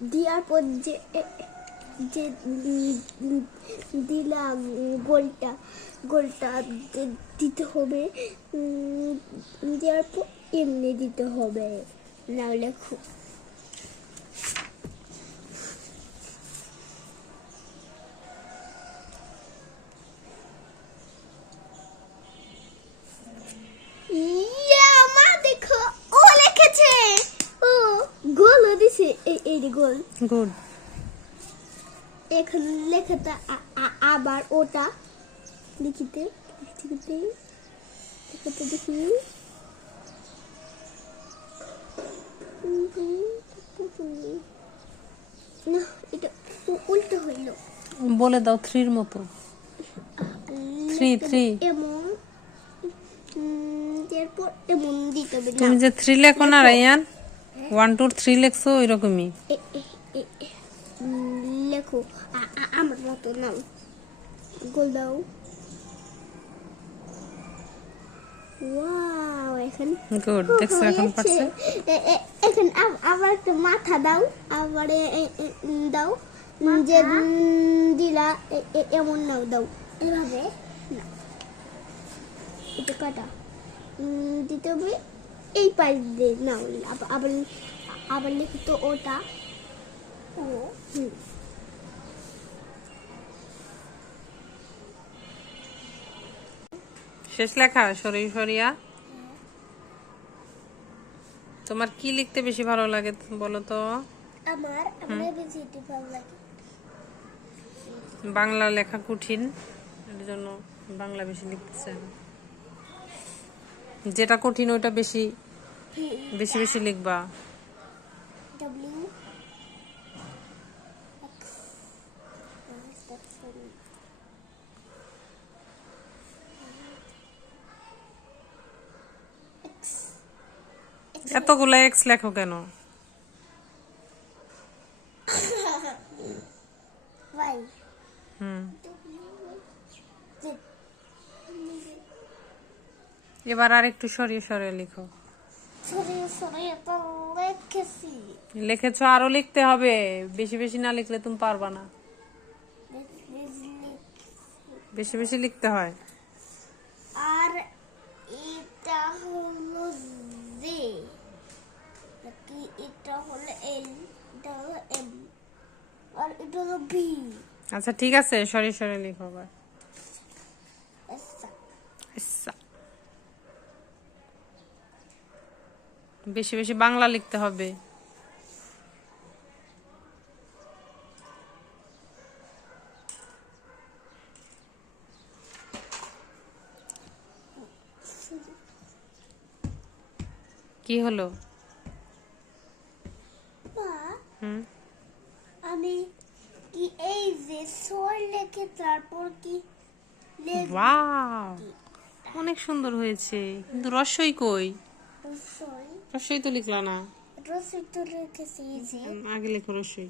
দেওয়ার পর যে যে দিলাম গোলটা গোলটা দিতে হবে দেওয়ার পর এমনি দিতে হবে, নাহলে খুব ইয়া, মা দেখো ও লিখেছে ও গোল দিছে এই এই যে গোল। গুড এখানে লেখাটা আবার ওটা লিখিতে লিখিতে লেখাটা দেখি। না এটা উল্টো হইল। বলে দাও থ্রির মতো। Three three. এমন উম, এরপর এমন দিতে হবে তুমি যে থ্রি লেখো না রায়ান? ওয়ান টু থ্রি লেখছো ওই রকমই এ- এ- এ- এ- উম, লেখো। আমার মতো নাও। গোল দাও। ওয়াও এখন গুড দেখছ এখন হয়েছে। পারছে এ- এ- এখন আবার একটু মাথা দাও। আবার দাও। যে দিলা এমন নাও দাও। এভাবে? না। এটা কাটা উম, দিতে হবে? এই পাশ দিয়ে নাও আবার আবার লিখো তো ওটা। ও হুম। শেষ লেখা সরি সরিয়া। তোমার কি লিখতে বেশি ভালো লাগে বলো তো? আমার আমার বেশি ভালো লাগে। বাংলা লেখা কঠিন এর জন্য বাংলা বেশি লিখতে চাই না। যেটা কঠিন ওটা বেশি বেশি বেশি লিখবা। এতগুলো এক্স লেখো কেন? হুম। এবার আর একটু সরিয়ে সরিয়ে লিখো। লিখেছি। আরও লিখতে হবে। বেশি বেশি না লিখলে তুমি পারবা না। বেশি বেশি লিখতে হয়। আর এটা হলো জে নাকি এটা হলো এল এটা হলো এম আর এটা হলো বি আচ্ছা ঠিক আছে সরি সরিয়ে লিখো আবার আচ্ছা ইসা। বেশি বেশি বাংলা লিখতে হবে। কি হলো? আমি কি এই যে সোর লেখে তারপর কি ওয়াও অনেক সুন্দর হয়েছে। কিন্তু রসই কই? সরি রসই তো লিখলা না। রসই তো লিখেছি আগে লেখো রসই।